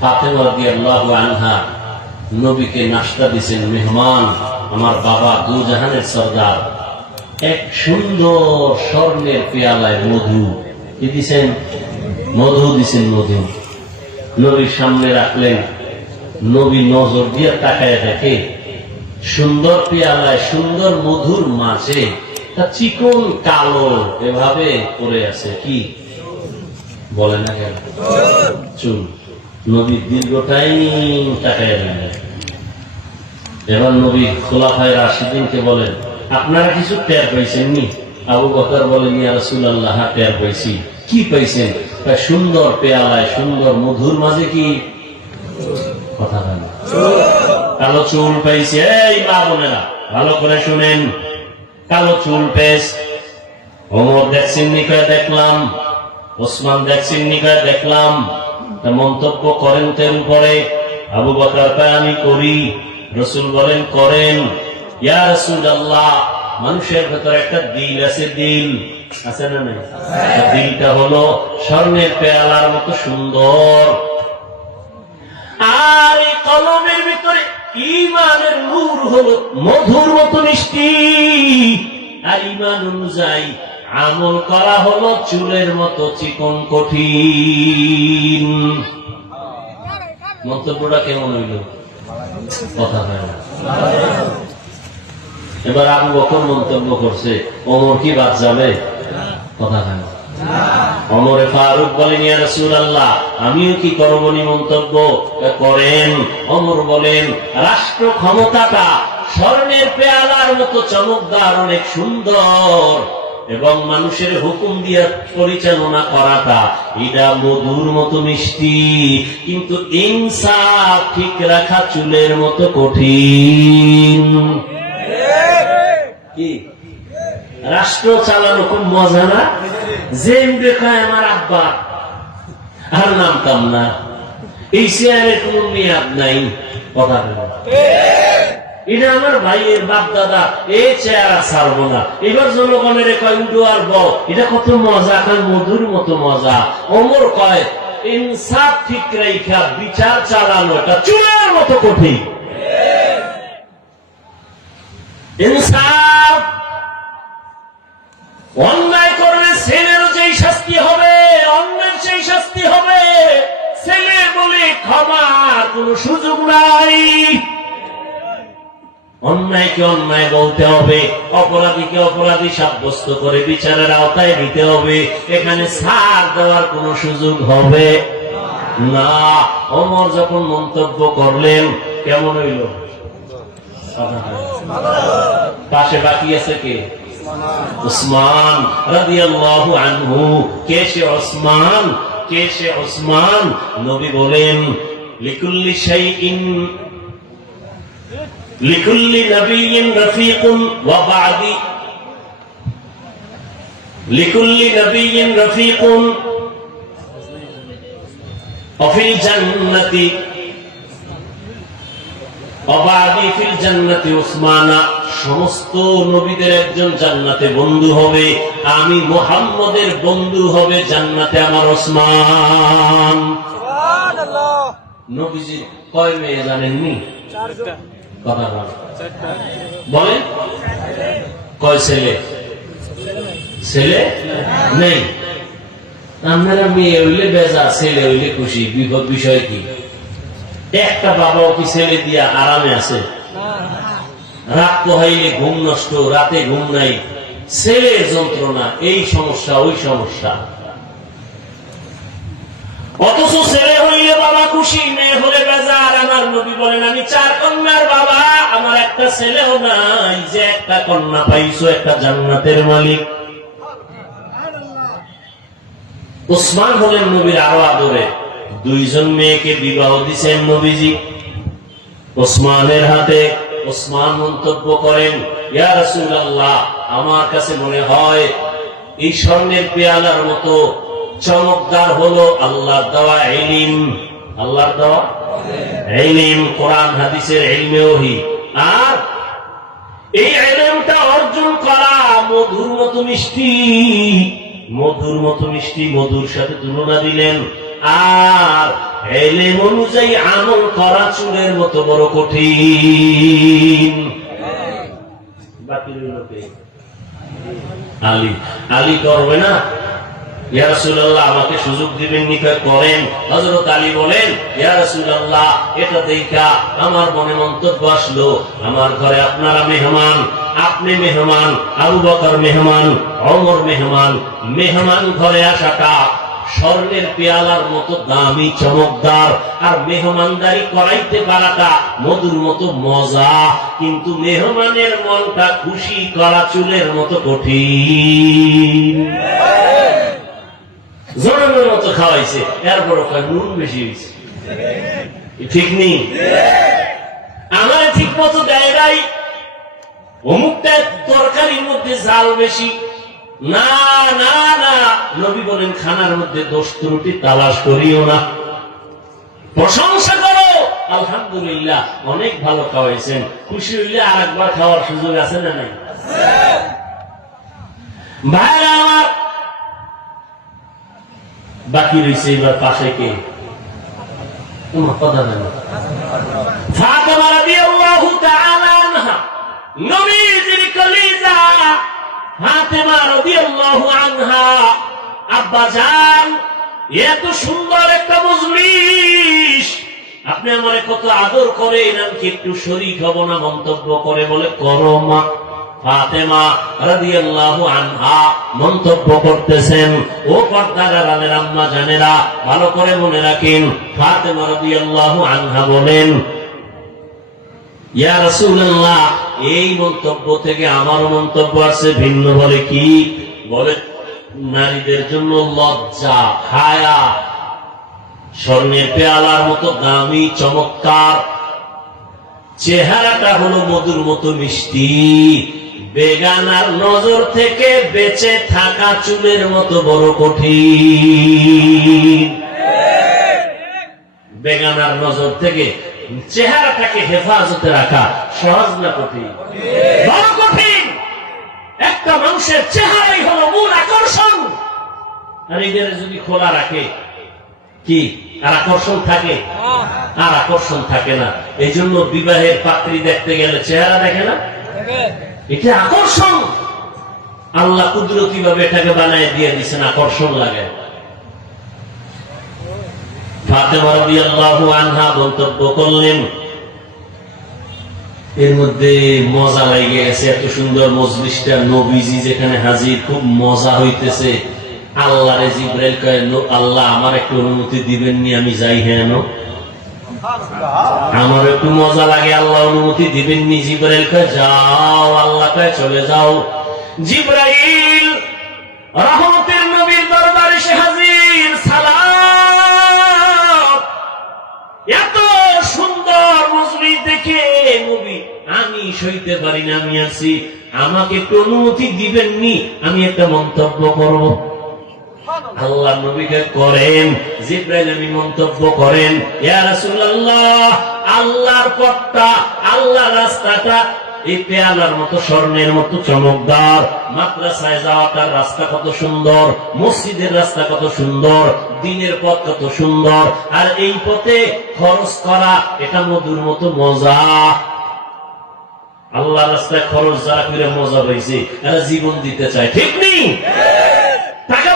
ফাতেমা রাদিয়াল্লাহু আনহা নবীকে নাস্তা দিয়েছেন। মেহমান আমার বাবা দুজাহানের সরদার এক সুন্দর স্বর্ণের পেয়ালায় মধু দিয়েছেন, মধু দিয়েছেন। মধু নবীর সামনে রাখলেন। নবী নজর দিয়ে তাকায় দেখে সুন্দর পেয়ালায় সুন্দর মধুর মাঝে তা চিকন কালো এভাবে পড়ে আছে। কি বলে না কেন? চুল। নবী দীর্ঘ টাইম তাকায় দিলেন। এবার নবী খোলাফায়ে রাশিদিনকে বলেন, আপনারা কিছু টের পাইছেন নি? আবু বকর বলেন, ইয়া রাসূলুল্লাহ, টের পাইছি। কি পাইছেন? সুন্দর পেয়ালায় সুন্দর মধুর মাঝে কি কথা বলেন? কালো চুল পাইছে। এই মা বোনেরা ভালো করে শুনেন, কালো চুল পেস। ওমর দেখছেন নিকায় দেখলাম, ওসমান দেখছেন নিকায় দেখলাম। মন্তব্য করেন তের উপরে। আবু বকর কয়, আমি করি। রাসূল বলেন, করেন। ইয়া রাসূলুল্লাহ, মানুষের ভেতর একটা দিল আছে। দিল আছে না নাই? দিলটা হলো স্বর্ণের পেয়ালার মতো সুন্দর, আর এই কলমের ভিতরে ঈমানের নূর হলো মধুর মতো মিষ্টি। আর ঈমান অনুযায়ী আমল করা হলো চুলের মতো চিকন কঠিন। মন্তব্যটা কেমন হইল? কথা হয় না। এবার আবু বকর মন্তব্য করছে, ওমর কি বাদ যাবে? কথা হয় না। ওমরে ফারুক বলেন, ইয়া রাসূলুল্লাহ, আমিও কি করব? মন্তব্য করেন। ওমর বলেন, রাষ্ট্র ক্ষমতাটা স্বর্ণের পেয়ালার মতো চমকদার, অনেক সুন্দর, এবং মানুষের হুকুম দিয়ে পরিচালনা করাটা এটা মধুর মতো মিষ্টি, কিন্তু ইনসাফ ঠিক রাখা চুলের মতো কঠিন। কি রাষ্ট্র চালানো খুব মজা না? যে দেখায় আমার আব্বা আর নামতাম না, এই চেয়ারের কোন মেয়াদ নাই। কথা বলে এটা আমার ভাইয়ের বাপ দাদা, এই চেয়ার আর ছাড়বো না। এবার জনগণের কয় উঠো আর বউ, এটা কত মজা, কারণ মধুর মতো মজা। ওমর কয়, ইনসাফ ঠিক রাইখা বিচার চালানো এটা চুলের মতো কঠিন। ইনসাফ, অন্যায় করলে ছেলেরও যেই শাস্তি হবে, অন্যের সেই শাস্তি হবে। ছেলে বলে ক্ষমার কোন সুযোগ নাই। অন্যায়কে অন্যায় বলতে হবে, অপরাধীকে অপরাধী সাব্যস্ত করে বিচারের আওতায় দিতে হবে। এখানে ছাড় দেওয়ার কোন সুযোগ হবে না। ওমর যখন মন্তব্য করলেন, কেমন হইল? পাশে বাকি আছে কে? উসমান রাদিয়াল্লাহু আনহু। কে সে ওসমান? কে সে ওসমান? নবী বলেন, লিকুল্লি শাইইন লিকুল্লি নবিয়্যিন রাফীকুন ওয়া বা'দি লিকুল্লি নবিয়্যিন রাফীকুন ওয়া ফিল জান্নাতি ওয়া বা'দি ফিল জান্নাতি উসমানা। সমস্ত নবীদের একজন জান্নাতে বন্ধু হবে, আমি মুহাম্মদের বন্ধু হবে জান্নাতে আমার ওসমান। সুবহানাল্লাহ। নবীজি কয় মেয়ে জানেননি? চারটা। কথা বলেন। কয় ছেলে? ছেলে নেই। আপনারা মেয়ে হইলে বেজার, ছেলে হইলে খুশি। বিপদ বিষয় কি? একটা বাবাও কি ছেলে দিয়া আরামে আছে? রাত পোহাইলে ঘুম নষ্ট, রাতে ঘুম নাই, ছেলের যন্ত্রণা, এই সমস্যা ওই সমস্যা। অথচ ছেলে হইলে বাবা খুশি, মেয়ে হলে বেজার। আমার নবী বলেন, আমি 4 কন্যার বাবা, আমার একটা ছেলেও নাই। যে একটা কন্যা পাইছো, একটা জান্নাতের মালিক। উসমান হলেন নবীর আরো আদরে। 2 জন মেয়েকে বিবাহ দিচ্ছেন নবীজি ওসমানের হাতে। ওসমান মন্তব্য করেন, ইয়া রাসূলুল্লাহ, আমার কাছে মনে হয় এই স্বর্ণের পেয়ালার মতো চমকদার হলো আল্লাহর দেওয়া ইলম। আল্লাহর দেওয়া ইলম, কোরআন হাদিসের ইলমে ওহী। আর এই ইলমটা অর্জন করা মধুর মতো মিষ্টি। মধুর মতো মিষ্টি, মধুর সাথে তুলনা দিলেন। আর এলেম অনুযায়ী আমল করা চুলের মতো বড় কঠিন। বাকি লোকে আলী আলী করবে না, ইয়া রাসূলুল্লাহ আমাকে সুযোগ দিবেন নি? করেন। হযরত আলী বলেন, ইয়া রাসূলুল্লাহ এটা দেখা আমার মনে মন্তব্য আসলো, আমার ঘরে আপনারা মেহমান, আপনি মেহমান, আবু বকর মেহমান, ওমর মেহমান, মেহমান ঘরে আসাটা স্বর্ণের পেয়ালার মতো দামি চমকদার, আর মেহমানদারি করাইতে পারাটা মধুর মতো মজা, কিন্তু মেহমানের মনটা খুশি করা চুলের মতো কঠিন। জনের মতো খাওয়াইছে, এরপর নুন বেশি হয়েছে, ঠিক নেই। আমার ঠিক মতো দেয় নাই, অমুকটা তরকারির মধ্যে ঝাল বেশি। না না না, নবী বলেন খানার মধ্যে দোষ ত্রুটি তালাশ করিও না, প্রশংসা করো, আলহামদুলিল্লাহ অনেক ভালো খাওয়াইছেন। খুশি হইলে আর একবার খাওয়ার সুযোগ আছে না নাই? ভাইরা আমার, বাকি রয়েছে এবার পাশে কে? তোমার কথা জানো, ফাতেমা রাদিয়াল্লাহু তাআলা আনহা, নবীজির কলিজা ফাতেমা রাদিয়াল্লাহু আনহা। আব্বা জান, এত সুন্দর একটা মজলিস, আপনি আমারে কত আদর করেন, আমি কি একটু শরীক হব না? মন্তব্য করে বলে, করো মা। ফাতেমা রাদিয়াল্লাহু আনহা মন্তব্য করতেছেন। ও পর্দার আড়ালের আম্মা জানেরা, ভালো করে মনে রাখেন, ফাতেমা রাদিয়াল্লাহু আনহা বলেন, ইয়া রাসূলুল্লাহ এই মন্তব্য থেকে আমার মন্তব্য আছে ভিন্ন। বলে কি? বলে নারীদের জন্য লজ্জা, হায়া স্বর্ণের পেয়ালার মতো দামি চমৎকার, চেহারাটা হলো মধুর মতো মিষ্টি, বেগানার নজর থেকে বেঁচে থাকা চুলের মতো বড় কঠিন। বেগানার নজর থেকে চেহারাটাকে হেফাজতে রাখা সহজ না কঠিন? বড় কঠিন। একটা মানুষের চেহারাই হলো মূল আকর্ষণ, আর এদের যদি খোলা রাখে কি আর আকর্ষণ থাকে? আর আকর্ষণ থাকে না। এই জন্য বিবাহের পাত্রী দেখতে গেলে চেহারা দেখে না, এটা আকর্ষণ। আল্লাহ কুদরতি ভাবে এটাকে বানায় দিয়ে দিচ্ছেন, আকর্ষণ লাগে। ফাতেমা রাদিয়াল্লাহু আনহা মন্তব্য করলেন, এর মধ্যে মজা লেগে গেছে, এত সুন্দর মজলিসটা, নবীজি যেখানে হাজির, খুব মজা হইতেছে। আল্লাহরে জিবরাইল কয়, আল্লাহ আমার একটু অনুমতি দিবেননি, আমি যাই? হ্যাঁ, আমার একটু মজা লাগে, আল্লাহ অনুমতি দিবেননি? জিবরাইল কয়, যাও। আল্লাহ কয়, চলে যাও। জিবরাইল রহমতের নবীর দরবারে এসে হাজির, সালাম। এত সুন্দর মজলিস দেখে নবী, আমি সইতে পারি না, আমি আছি, আমাকে একটু অনুমতি দিবেননি, আমি একটা মন্তব্য করব। আল্লাহ নবীকে করেন। জিবরাইল আমি মন্তব্য করেন, ইয়া রাসূলুল্লাহ আল্লাহর পথটা, আল্লাহর রাস্তাটা এই পেয়ালার মতো স্বর্ণের মতো চমকদার, মাদ্রাসায় যাওয়াটার রাস্তা কত সুন্দর, মসজিদের রাস্তা কত সুন্দর, দিনের পথ কত সুন্দর, আর এই পথে খরচ করা এটা মধুর মতো মজা। আল্লাহ রাস্তায় খরচ যারা করে মজা পাইছে, এরা জীবন দিতে চায়, ঠিক নেই? টাকা